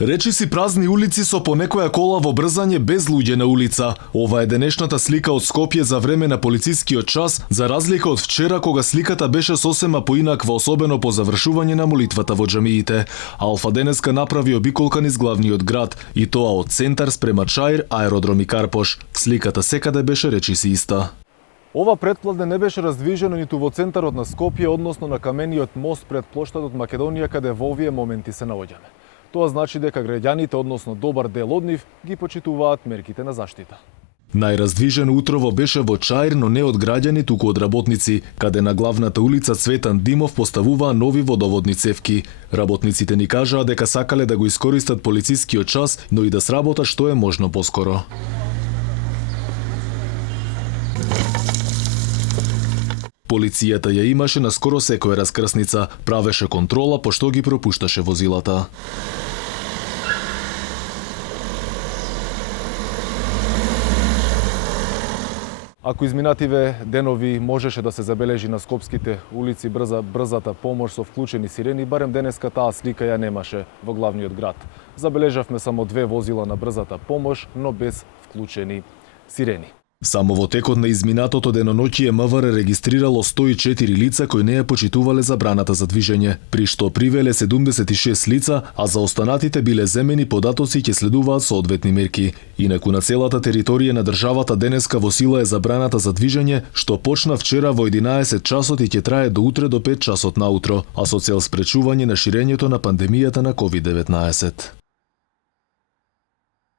Речиси празни улици со по некоја кола во брзање без луѓе на улица. Ова е денешната слика од Скопје за време на полицискиот час, за разлика од вчера кога сликата беше сосема поинаква, особено по завршување на молитвата во џамиите. Алфа денеска направи обиколка низ главниот град, и тоа од центар спрема Чаир, аеродром и Карпош. Сликата секаде беше речиси иста. Ова претпладне не беше раздвижено ниту во центарот на Скопје, односно на камениот мост пред плоштадот Македонија, каде во овие моменти се наоѓаме. Тоа значи дека граѓаните, односно добар дел од нив, ги почитуваат мерките на заштита. Најраздвижено утрово беше во Чаир, но не од граѓани, туку од работници, каде на главната улица Цветан Димов поставуваа нови водоводни цевки. Работниците ни кажаа дека сакале да го искористат полицискиот час, но и да сработат што е можно поскоро. Полицијата ја имаше на скоро секоја раскрсница, правеше контрола пошто ги пропушташе возилата. Ако изминативе денови можеше да се забележи на скопските улици брзата помош со вклучени сирени, барем денеска таа слика ја немаше во главниот град. Забележавме само 2 возила на брзата помош, но без вклучени сирени. Само во текот на изминатото деноноќие МВР регистрирало 104 лица кои не ја почитувале забраната за движење, при што привеле 76 лица, а за останатите биле земени податоци ќе следуваат соодветни мерки. Инаку на целата територија на државата денеска во сила е забраната за движење, што почна вчера во 11 часот и ќе трае до утре до 5 часот наутро, а со цел спречување на ширењето на пандемијата на COVID-19.